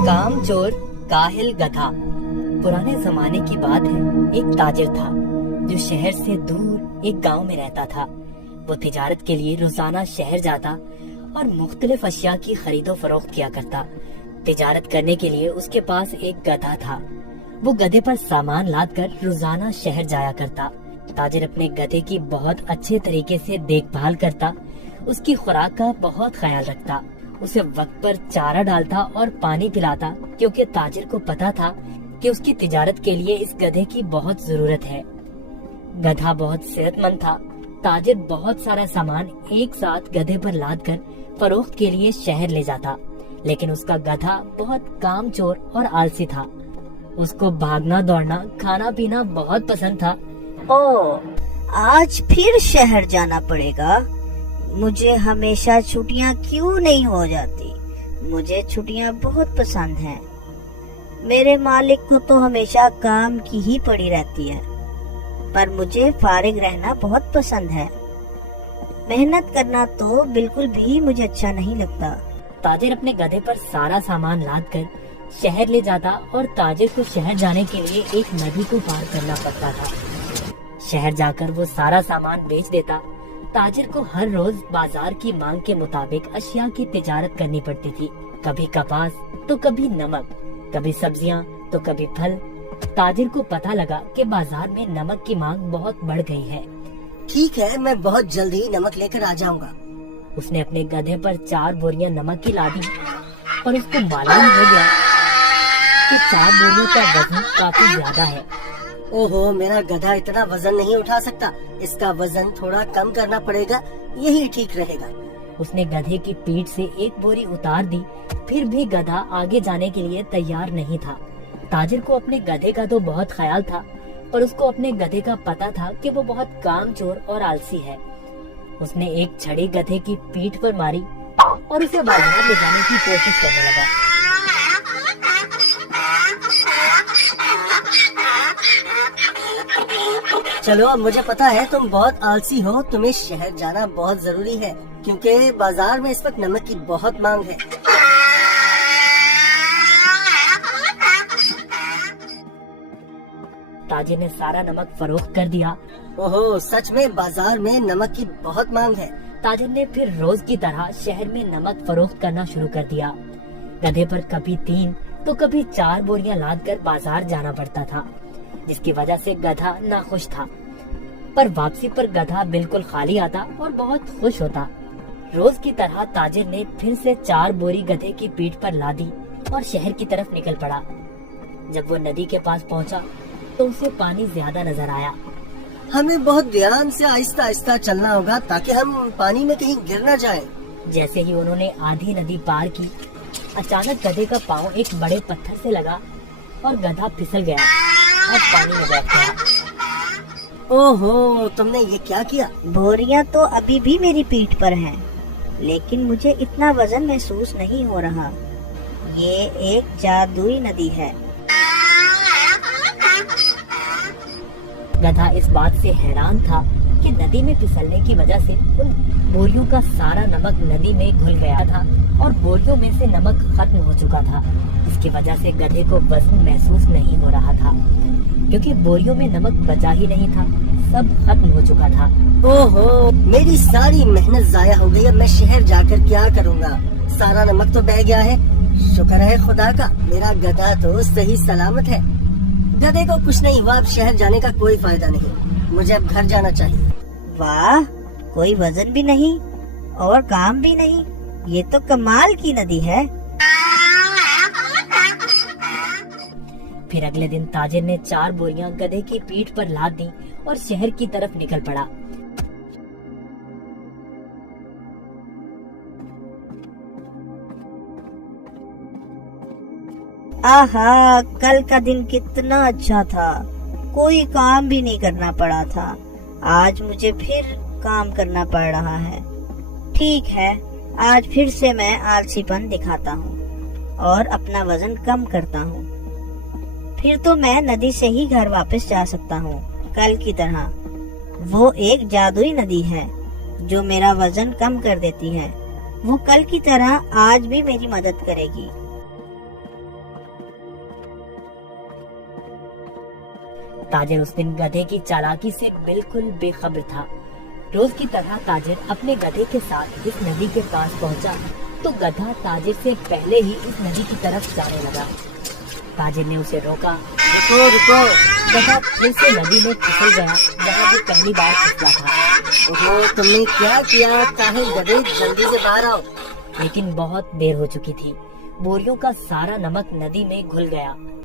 काम चोर काहिल गधा। पुराने जमाने की बात है, एक ताजिर था जो शहर से दूर एक गांव में रहता था। वो तिजारत के लिए रोजाना शहर जाता और मुख्तलिफ अशिया की खरीदो फरोख्त किया करता। तिजारत करने के लिए उसके पास एक गधा था। वो गधे पर सामान लाद कर रोजाना शहर जाया करता। ताजिर अपने गधे की बहुत अच्छे तरीके से देखभाल करता, उसकी खुराक का बहुत ख्याल रखता, उसे वक्त पर चारा डालता और पानी पिलाता, क्योंकि ताजिर को पता था कि उसकी तिजारत के लिए इस गधे की बहुत जरूरत है। गधा बहुत सेहतमंद था। ताजिर बहुत सारा सामान एक साथ गधे पर लाद कर फरोख्त के लिए शहर ले जाता, लेकिन उसका गधा बहुत कामचोर और आलसी था। उसको भागना दौड़ना खाना पीना बहुत पसंद था। आज फिर शहर जाना पड़ेगा। मुझे हमेशा छुट्टियां क्यों नहीं हो जाती? मुझे छुट्टियां बहुत पसंद हैं। मेरे मालिक को तो हमेशा काम की ही पड़ी रहती है, पर मुझे फारिग रहना बहुत पसंद है। मेहनत करना तो बिल्कुल भी मुझे अच्छा नहीं लगता। ताजिर अपने गधे पर सारा सामान लाद कर शहर ले जाता और ताजिर को शहर जाने के लिए एक नदी को पार करना पड़ता था। शहर जाकर वो सारा सामान बेच देता। ताजिर को हर रोज बाजार की मांग के मुताबिक अशिया की तिजारत करनी पड़ती थी। कभी कपास तो कभी नमक, कभी सब्जियां तो कभी फल। ताजिर को पता लगा कि बाजार में नमक की मांग बहुत बढ़ गई है। ठीक है, मैं बहुत जल्द ही नमक लेकर आ जाऊंगा। उसने अपने गधे पर 4 बोरियां नमक की लादी, पर उसको मालूम हो गया कि 4 बोरियों का वजन काफी ज्यादा है। ओहो, मेरा गधा इतना वजन नहीं उठा सकता। इसका वजन थोड़ा कम करना पड़ेगा, यही ठीक रहेगा। उसने गधे की पीठ से एक बोरी उतार दी, फिर भी गधा आगे जाने के लिए तैयार नहीं था। ताजिर को अपने गधे का तो बहुत ख्याल था, पर उसको अपने गधे का पता था कि वो बहुत कामचोर और आलसी है। उसने एक छड़ी गधे की पीठ पर मारी और उसे बाजार ले जाने की कोशिश करने लगा। चलो, अब मुझे पता है तुम बहुत आलसी हो। तुम्हें शहर जाना बहुत जरूरी है, क्योंकि बाजार में इस वक्त नमक की बहुत मांग है। ताजिर ने सारा नमक फरोख्त कर दिया। ओहो, सच में बाजार में नमक की बहुत मांग है। ताजिर ने फिर रोज की तरह शहर में नमक फरोख्त करना शुरू कर दिया। गधे पर कभी 3 तो कभी 4 बोरियां लाद कर बाजार जाना पड़ता था, जिसकी वजह से गधा नाखुश था। पर वापसी पर गधा बिल्कुल खाली आता और बहुत खुश होता। रोज की तरह ताजिर ने फिर से 4 बोरी गधे की पीठ पर लादी और शहर की तरफ निकल पड़ा। जब वो नदी के पास पहुंचा तो उसे पानी ज्यादा नजर आया। हमें बहुत ध्यान से आहिस्ता आहिस्ता चलना होगा, ताकि हम पानी में कहीं गिर न जाएं। जैसे ही उन्होंने आधी नदी पार की, अचानक गधे का पाँव एक बड़े पत्थर से लगा और गधा फिसल गया और पानी में बैठ गया। ओहो, तुमने ये क्या किया? बोरियां तो अभी भी मेरी पीठ पर हैं, लेकिन मुझे इतना वजन महसूस नहीं हो रहा। ये एक जादुई नदी है। गधा इस बात से हैरान था कि नदी में फिसलने की वजह से उन बोरियों का सारा नमक नदी में घुल गया था और बोरियों में से नमक खत्म हो चुका था। इसकी वजह से गधे को वजन महसूस नहीं हो रहा था, क्योंकि बोरियों में नमक बचा ही नहीं था, सब खत्म हो चुका था। ओहो, मेरी सारी मेहनत जाया हो गई। अब मैं शहर जाकर क्या करूँगा? सारा नमक तो बह गया है। शुक्र है खुदा का, मेरा गधा तो सही सलामत है। गधे को कुछ नहीं हुआ। अब शहर जाने का कोई फायदा नहीं, मुझे अब घर जाना चाहिए। वाह, कोई वजन भी नहीं और काम भी नहीं। ये तो कमाल की नदी है। फिर अगले दिन ताजिर ने 4 बोरियां गधे की पीठ पर लाद दी और शहर की तरफ निकल पड़ा। आहा, कल का दिन कितना अच्छा था। कोई काम भी नहीं करना पड़ा था। आज मुझे फिर काम करना पड़ रहा है। ठीक है, आज फिर से मैं आलसीपन दिखाता हूँ और अपना वजन कम करता हूँ। फिर तो मैं नदी से ही घर वापस जा सकता हूँ कल की तरह। वो एक जादुई नदी है जो मेरा वजन कम कर देती है। वो कल की तरह आज भी मेरी मदद करेगी। ताजिर उस दिन गधे की चालाकी से बिल्कुल बेखबर था। रोज की तरह ताजिर अपने गधे के साथ इस नदी के पास पहुंचा तो गधा ताजिर से पहले ही इस नदी की तरफ जाने लगा। ताजिर ने उसे रोका। रुको रुको। गधा फिर से नदी में फिसल गया जहाँ वो पहली बार फिसला था। ओहो, तुमने क्या किया? काहे गधे, जल्दी से बाहर आओ। लेकिन बहुत देर हो चुकी थी। बोरियों का सारा नमक नदी में घुल गया।